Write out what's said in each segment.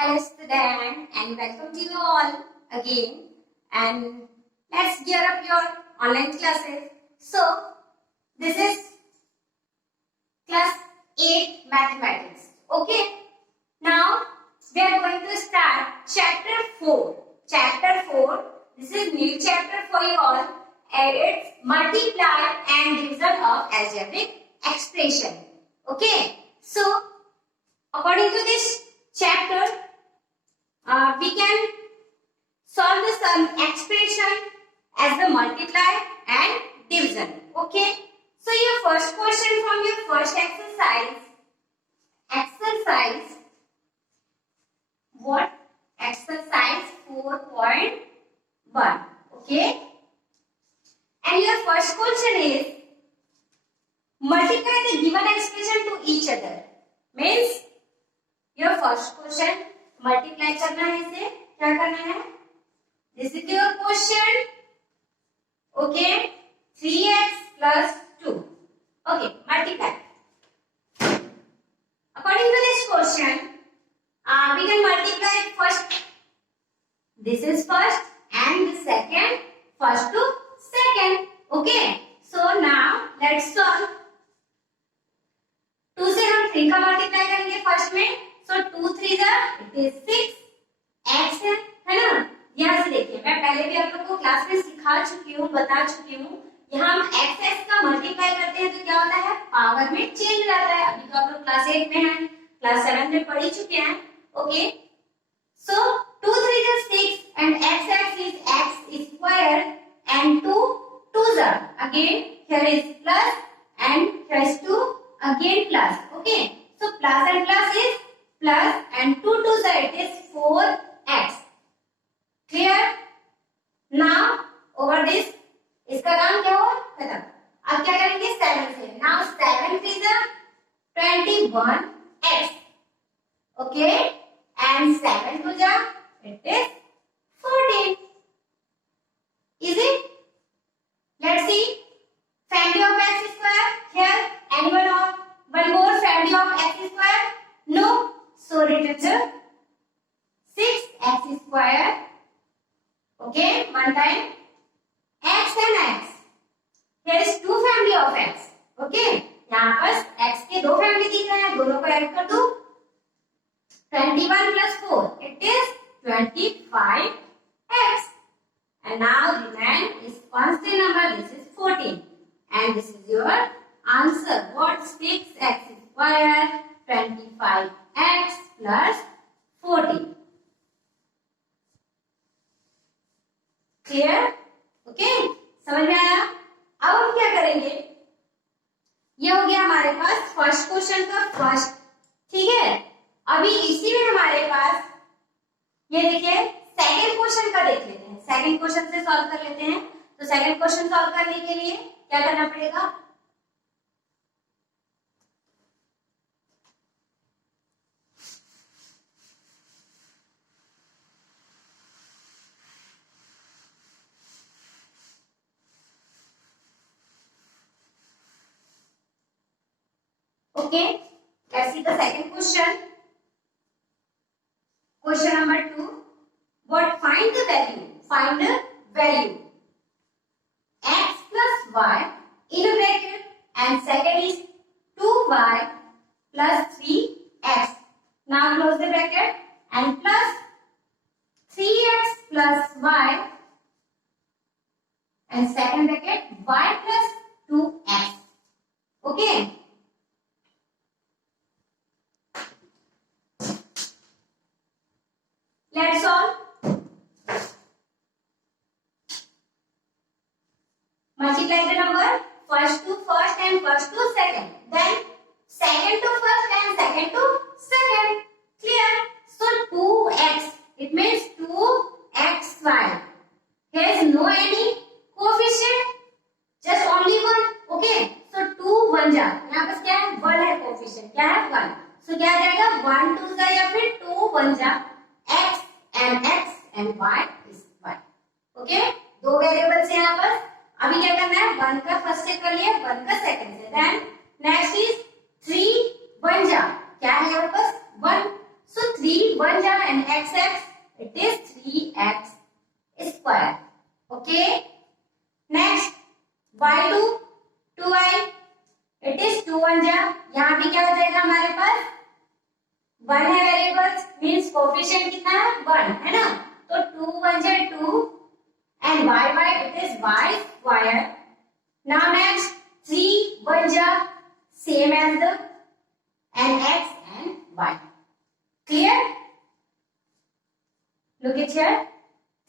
Hello student and welcome to you all again, and let's gear up your online classes. So this is class 8 mathematics. Okay, now we are going to start chapter 4. Chapter 4, this is new chapter for you all, and it's multiply and division of algebraic expression. Okay, so according to this chapter, we can solve the sum expression as the multiply and division. Okay, so your first question from your first exercise, what? Exercise 4.1. Okay, and your first question is multiply the given expression to each other. Means your first question multiply करना है, इसे क्या करना है? This is your question. Okay, 3x plus 2. Okay, multiply. According to this question, we can multiply first. This is first and the second, first to second. Okay, so now let's solve. 2 से हम 3 का मल्टीप्लाई करेंगे फर्स्ट में. So 2 3 it is 6 x है ना. यहाँ से देखिए, मैं पहले भी आप लोगों को क्लास में सिखा चुकी हूँ, बता चुकी हूँ. यहाँ हम x का मल्टीप्लाई करते हैं तो क्या होता है, पावर में चेंज रहता है. अभी तो आप लोग क्लास 8 में हैं, क्लास 7 में पढ़ ही चुके हैं. ओके, सो 2 3 is 6 and x is x square and 2 2s are again here is plus and here is 2 again plus. Okay, so plus and plus is plus and 2 2s are it is 4x. Clear? Now over this इसका काम क्या हुआ, खत्म. अब क्या करेंगे 7 से. Now 7 3 is 21x. Okay, and 7 2 जा it is 14. Easy? Let's see family of x square. Here anyone or one more family of x square? No. So written the 6x square. Okay, one time x and x. Here is two family of x. Okay, यहाँ पर x के दो फैमिली दिख रहे हैं, दोनों को ऐड कर दो. 21 plus 4 it is 25x. And now remain is constant number. This is 14, and this is your answer. What? 6x square 25x plus 14. Clear? Okay, समझ में आया? अब हम क्या करेंगे, ये हो गया हमारे पास फर्स्ट क्वेश्चन का फर्स्ट. ठीक है, अभी इसी में हमारे पास ये देखिए सेकंड क्वेश्चन का देख लेते हैं. सेकंड क्वेश्चन से सॉल्व कर लेते हैं. तो सेकंड क्वेश्चन सॉल्व करने के लिए क्या करना पड़ेगा, okay, let's see the second question. Question number 2. What? Find the value. Find the value x plus y in a bracket, and second is 2y plus 3x. Now close the bracket and plus 3x plus y and second bracket y plus 2x. Okay. Let's solve. Multiply the number first to first and first to second. Then second to first and second to second. Clear? So 2x. It means 2xy. Here is no any coefficient. Just only one. Okay. So 2 1 जा. यहाँ पर क्या है? 1 है coefficient. क्या है? 1. So क्या आ जाएगा? 1 2 जा या फिर 2 1 जा. x and y is y. Okay, दो वेरिएबल्स यहाँ पर. अभी क्या करना है, 1 का फर्स्ट से कर लिया, 1 का सेकंड से. देन नेक्स्ट इज 3 1 जा, क्या है यहाँ पर 1. सो 3 1 जा and x, it is 3x square. Okay. Next y2 2y, it is 2 1 जा, यहाँ भी क्या हो जाएगा हमारे पास 1 है वेरिएबल्स, मीन्स कोफिशिएंट कितना है 1 है ना, तो 2 1 जा 2 and y it is y square. Now next 3 1 जा same as the and x and y. Clear? Look at here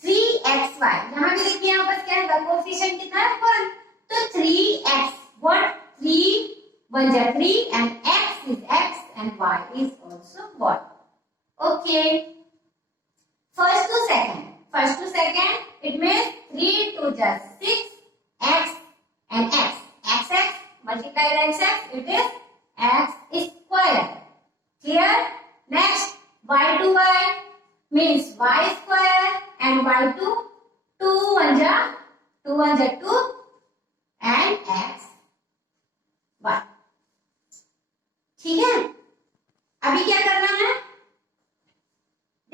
3xy, यहाँ भी देखिए यहाँ पर क्या है कोफिशिएंट कितना है 1, तो 3x what 3 1 जा 3 and x is x and y is also what. Okay, first to second it means 3 2 जा 6 x and x multiply x, it is x square. Clear? Next y to y means y square and y2 2 1 जा 2 and x y. ठीक है, अभी क्या करना है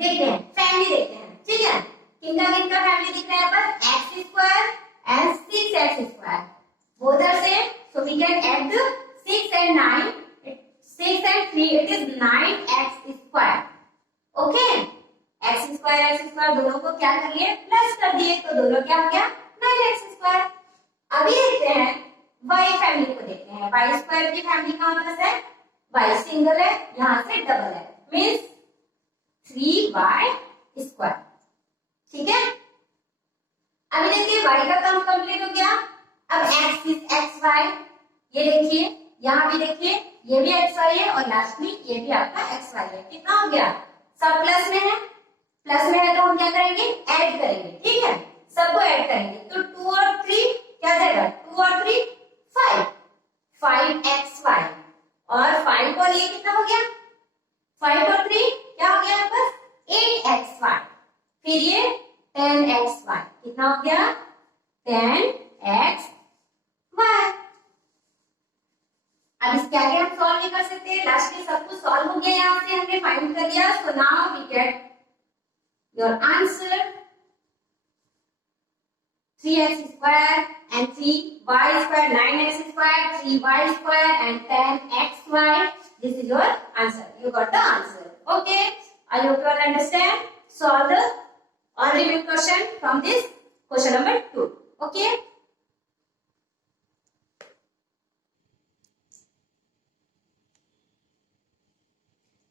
देखते हैं, फैमिली देखते हैं. ठीक है, किनका फैमिली दिख रहा है यहाँ पर x square and 6x square, both are same, so we can add the 6 and 9, 6 and 3, it is 9x square. Okay, x square दोनों को क्या कर लिए प्लस कर दिए, तो दोनों क्या हो गया 9x square. अभी देखते हैं y फैमिली को देखते हैं. y स्क्वायर की फैमिली कहाँ पर है, y सिंगल है, यहाँ से डबल है, मीन्स 3y स्क्वायर. ठीक है, अभी देखिए y का काम कंप्लीट हो गया. अब x is xy, ये देखिए यहाँ भी देखिए ये भी xy है और लास्टली ये भी आपका xy है. कितना हो गया, सब प्लस में है तो हम क्या करेंगे ऐड करेंगे. ठीक है, सबको ऐड करेंगे, तो 2 और 3 क्या जाएगा 2 और 3 5xy और 5 और ये कितना हो गया 5 और 3 क्या हो गया आपका 8xy, फिर ये 10xy, कितना हो गया 10xy. अब इसके आगे हम सॉल्व भी कर सकते हैं. लास्ट में सब कुछ सॉल्व हो गया, यहाँ से हमने फाइंड कर लिया. So now we get your answer 3x square and 3y square, 9x square, 3y square and 10xy. This is your answer. You got the answer. Okay, I hope you all understand. Solve the all remaining question from this question number 2. Okay.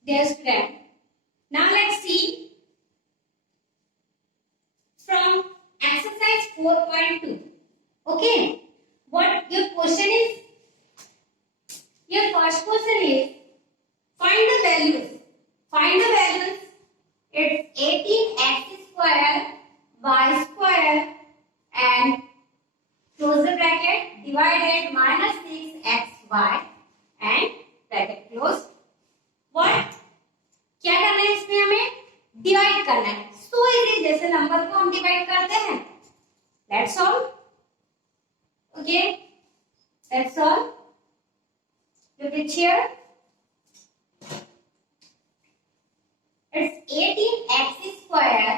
Dear student, now let's see from exercise 4.2. Okay, what your question is? Your first question is find the values. Find the values. It's 18x square, y square, and close the bracket divided minus 6xy and bracket close. What? क्या करना है इसमें हमें डिवाइड करना है. So easy, जैसे नंबर को हम डिवाइड करते हैं. That's all. Okay, that's all. Look at here. It's 18x square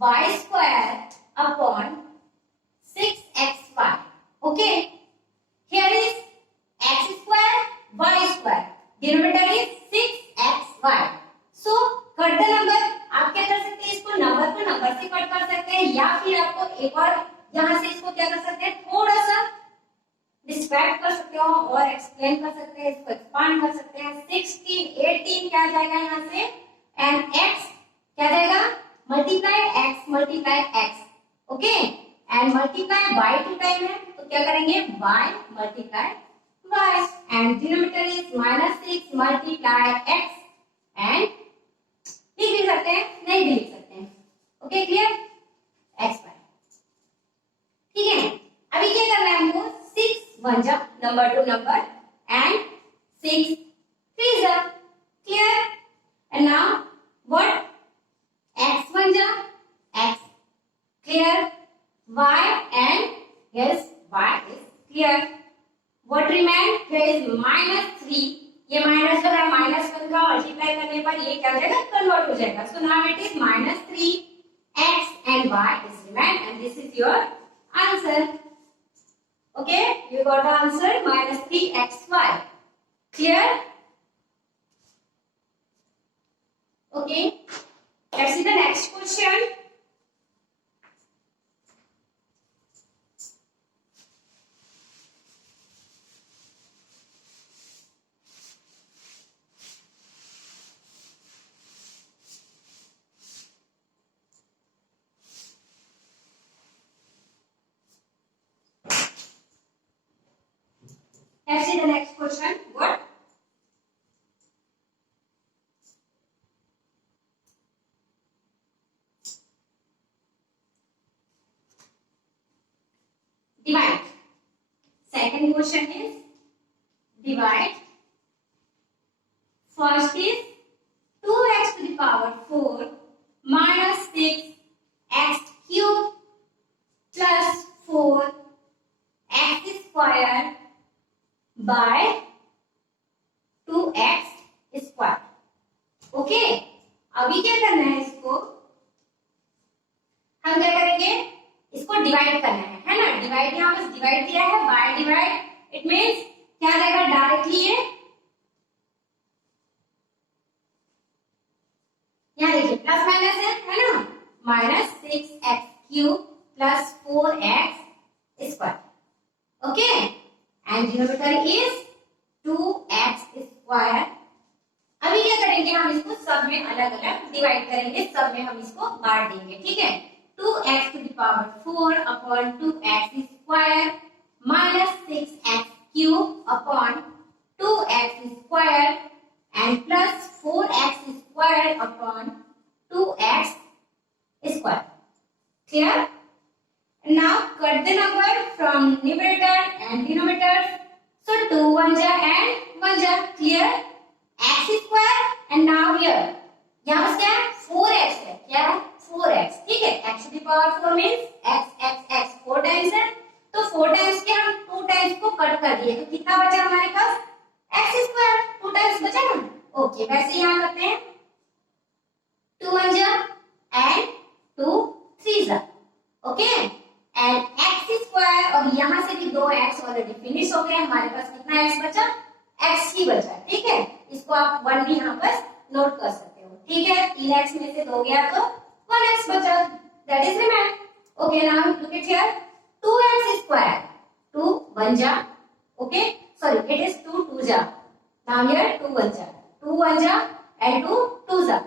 y square upon 6xy. Okay. Here is x square y square. Denominator is 6xy. So cut the number. आप क्या कर सकते हैं, इसको नंबर को नंबर से कट कर सकते हैं, या फिर आपको एक और यहाँ से इसको क्या कर सकते हैं थोड़ा सा डिस्क्राइब कर सकते हो और एक्सप्लेन कर सकते हैं, इसको एक्सपांड कर सकते हैं. 16 18 क्या जाएगा यहाँ से एंड x क्या जाएगा multiply x. Okay, and multiply y two time है तो क्या करेंगे y multiply y and denominator is -6 multiply x and लिख भी सकते हैं नहीं भी लिख सकते हैं. Okay, clear x y. ठीक है, अभी क्या करना है हमको 6 1 जा नंबर टू नंबर एंड 6 3 जा. Clear, and now what x 1 जा x. Clear, y and yes y is clear. What remain? Here is -3. ये माइनस जो है -1 का मल्टीप्लाई करने पर ये क्या हो जाएगा, कन्वर्ट हो जाएगा. So now it is -3x and y is remain and this is your answer. Okay, you got the answer -3xy. Clear? Okay, let's see the next question. Let's see the next question. What? Divide. Second question is divide. First is 2x to the power 4 minus 6x cube plus 4x square by 2x square. Okay, अभी क्या करना है, इसको हम क्या करेंगे, इसको डिवाइड करना है ना. डिवाइड यहाँ पर डिवाइड दिया है, बाय डिवाइड. इट मीन्स क्या जाएगा, डायरेक्टली ये यहाँ देखिए प्लस माइनस है ना, -6x cube plus 4x square. Okay, and denominator is 2x square. अभी क्या करेंगे, हम इसको सब में अलग अलग डिवाइड करेंगे, सब में हम इसको बांट देंगे. ठीक है, 2x to the power 4 upon 2x square minus 6x cube upon 2x square and plus 4x square upon 2x square. Clear? Now cut the number from numerator and denominator. So 2 1 ja and 1 ja. Clear? X square and now here यहाँ पर क्या है, 4x है. क्या है, 4x. ठीक है, x to the power 4 means x 4 टाइम्स है, तो 4 टाइम्स के हम 2 टाइम्स को कट कर दिए, तो कितना बचा हमारे पास, x स्क्वायर. 2 टाइम्स बचा ना. ओके, वैसे यहाँ करते हैं 2 1 जा and 2 3 जा. ओके, एंड x स्क्वायर, और यहाँ से भी 2x ऑलरेडी फिनिश हो गए. हमारे पास कितना x बचा, x ही बचा. ठीक है, इसको आप 1 भी यहाँ पर नोट कर सकते हो. ठीक है, 3x में से 2 गया तो 1x बचा, that is remain. Okay, now look at here, 2x square, 2 1 जा. ओके, सॉरी, इट इज 2 2 जा. नाउ हियर 2 1 जा, 2 1 जा and 2 2 जा.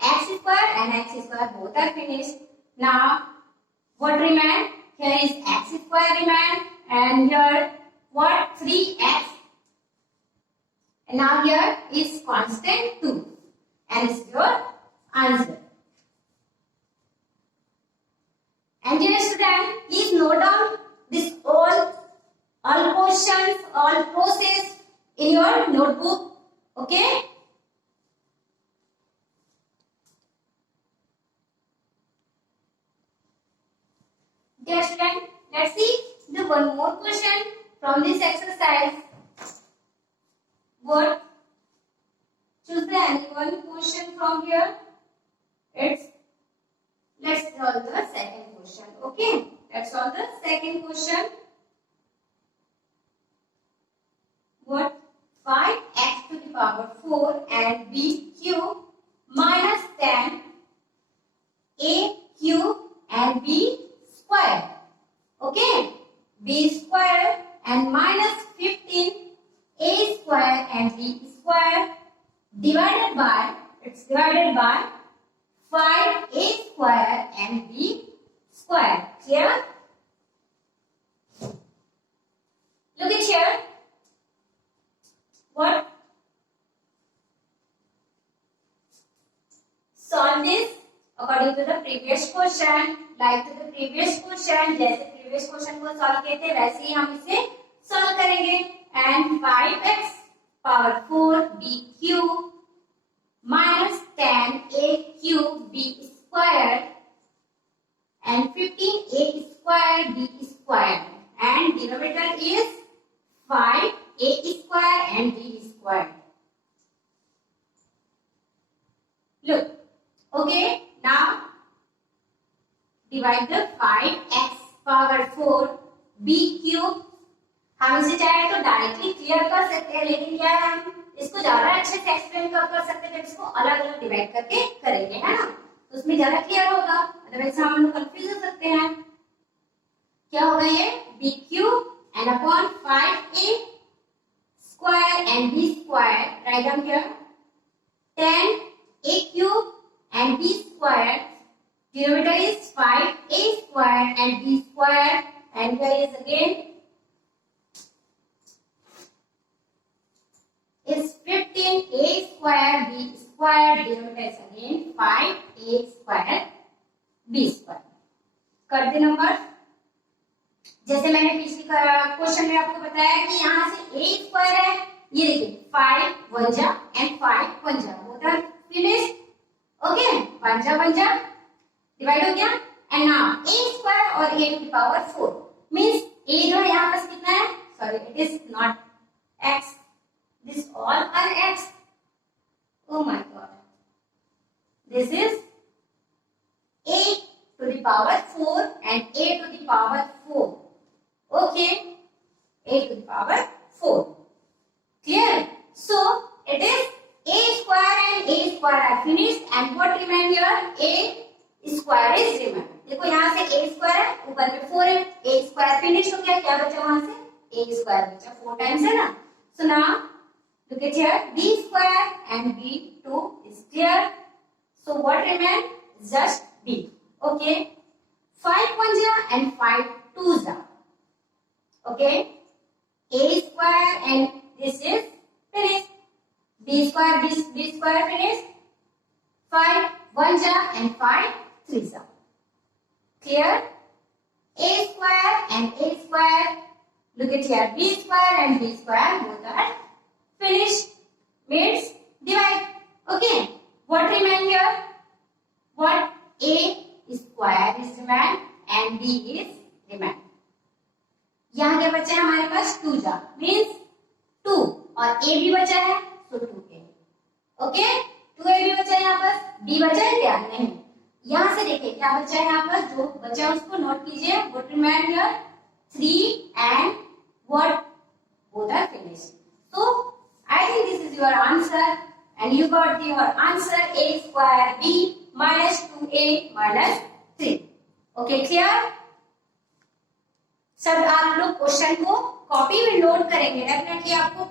x square and x square both are finished. Now what remain? Here is x square remain and here what, 3x. And now here is constant 2 and is your answer. And dear student, please note down this all questions, all process in your notebook. Okay? Dear student, let's see the one more question from this exercise. What? Choose the any one question from here. Let's solve the second question. Okay, let's solve the second question. What? 5x to the power 4 and b cube minus 10 a cube and b square. Okay, b square and minus 15 a square and b square divided by, it's divided by 5a square and b square. Clear? Look at here. What? Solve this according to the previous question. Like to the previous question, जैसे previous question को solve किए थे वैसे ही हम इसे solve करेंगे. And 5x power 4 b cube minus 10 a cube b square and 15 a square b square and denominator is 5 a square and b square. Look, okay, now divide the 5x power 4 b cube. हम इसे चाहे तो directly clear कर सकते हैं, लेकिन क्या है हम इसको ज्यादा अच्छे से एक्सप्लेन कब कर सकते हैं जब इसको अलग अलग डिवाइड करके करेंगे, है ना, तो उसमें ज्यादा क्लियर होगा, अदरवाइज हम लोग कंफ्यूज हो सकते हैं। क्या होगा ये b cube and upon 5a square and b square, write down here 10a cube and b square. Denominator is 5a square and b square, and here is again is 15a square b square. Denominator is again 5a square b square. कर दे नंबर, जैसे मैंने पिछली क्वेश्चन में आपको बताया कि यहाँ से a स्क्वायर है, ये देखिए 5 1 जा and 5 1 जा, बोथ आर फिनिश्ड, ओके, 1 जा डिवाइड हो गया, एंड नाउ a स्क्वायर और a to the power 4 means a जो है यहाँ पास कितना है, sorry it is not x, this all are x, oh my god, this is a to the power 4 and a to the power 4, okay, a to the power 4, clear? So it is a square and a square are finished, and what remain here, a square is remain. देखो यहाँ से a square है, ऊपर में 4 है, a square finish हो गया, क्या बचा वहां से a square बचा, 4 times है ना, so now look at here, b square and b2 is clear, so what remain, just b, okay, 5 1 जा and 5 2 जा, okay, a square and this is finished, b square finished, 5 1 जा and 5 3 जा, clear? A square and a square, look at here, b square and b square both are finished, means divide, okay, what remain here, what, a square is remain and b is remain, यहाँ क्या बचा है हमारे पास 2 जा, means 2 और a भी बचा है, तो 2a, ओके, 2a भी बचा है यहाँ पर, b बचा है क्या, नहीं, यहाँ से देखिए क्या बचा है यहाँ पर, जो बचा है उसको नोट कीजिए, what remain here, 3 and what, both are finished, so I think this is your answer and you got your answer, a square b minus 2a minus 3, okay, clear? सब आप लोग क्वेश्चन को कॉपी में नोट करेंगे, डेफिनेटली आपको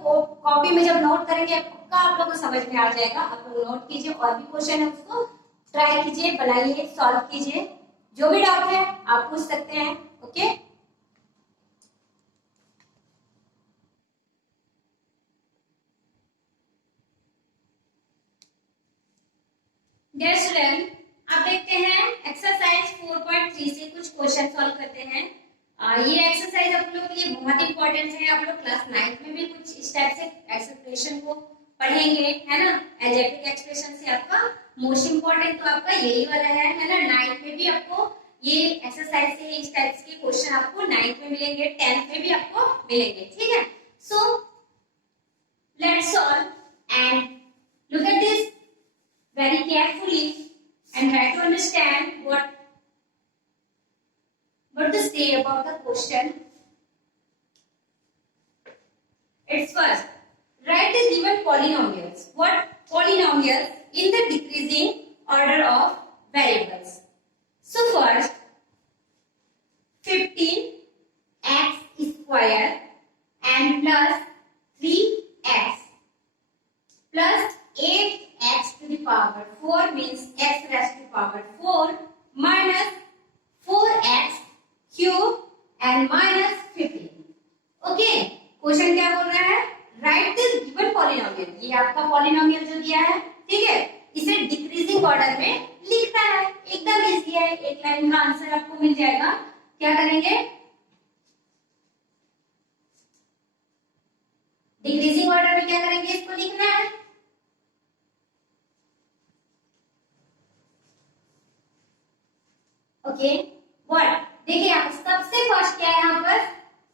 कॉपी में जब नोट करेंगे पक्का आप लोगों को समझ में आ जाएगा, आप लोग नोट कीजिए, और भी क्वेश्चन है उसको ट्राई कीजिए, बनाइए, सॉल्व कीजिए, जो भी डाउट है आप पूछ सकते हैं, ओके। डियर स्टूडेंट, अब देखते हैं एक्सरसाइज 4.3 से कुछ क्वेश्चन सॉल्व करते हैं। ये एक्सरसाइज आप लोग के लिए बहुत इंपॉर्टेंट है, आप लोग क्लास 9 में भी कुछ इस टाइप से एक्सप्रेशन को पढ़ेंगे, है ना, एल्जेब्रिक एक्सप्रेशन से आपका मोस्ट इंपॉर्टेंट तो आपका यही वाला है ना, 9 में भी आपको ये एक्सरसाइज से इस टाइप के क्वेश्चन आपको 9 में मिलेंगे, 10th में भी आपको मिलेंगे, ठीक है। So let's solve and look at this very carefully and try to understand what to say about the question. It's first, write the given polynomials. What polynomials in the decreasing order of variables? So first, 15x square and plus 3x plus 8x to the power 4 means x raised to the power 4 minus 4x cube and minus 15. Okay, question क्या बोल रहा है, right this given polynomial, ये आपका पॉलिनोमियल जो दिया है, ठीक है, इसे डिक्रीजिंग ऑर्डर में लिखना है, एकदम इजी है, एक लाइन का आंसर आपको मिल जाएगा। क्या करेंगे, डिक्रीजिंग ऑर्डर में क्या करेंगे, इसको लिखना है, ओके। व्हाट, देखिए यहाँ सबसे फर्स्ट क्या है, यहाँ पर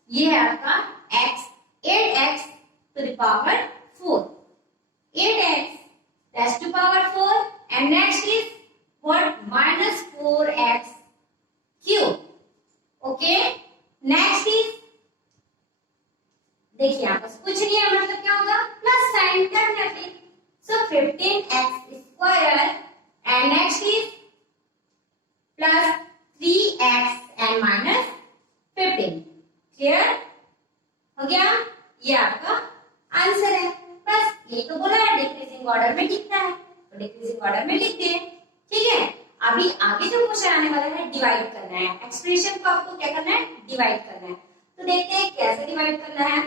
ये है आपका x, 8x to the power 4, 8x raised to power 4 and वापस कुछ नहीं है मतलब क्या होगा plus sign definitely. So 15x square and next is plus 3x and minus 15। क्लियर हो गया? ये आपका आंसर है। बस ये तो बोला है डिक्रीजिंग ऑर्डर में लिखना है तो डिक्रीजिंग ऑर्डर में लिख दिए। ठीक है, अभी आगे जो क्वेश्चन आने वाला है डिवाइड करना है, एक्सप्रेशन को आपको क्या करना है डिवाइड करना है। तो देखते हैं कैसे डिवाइड करना है।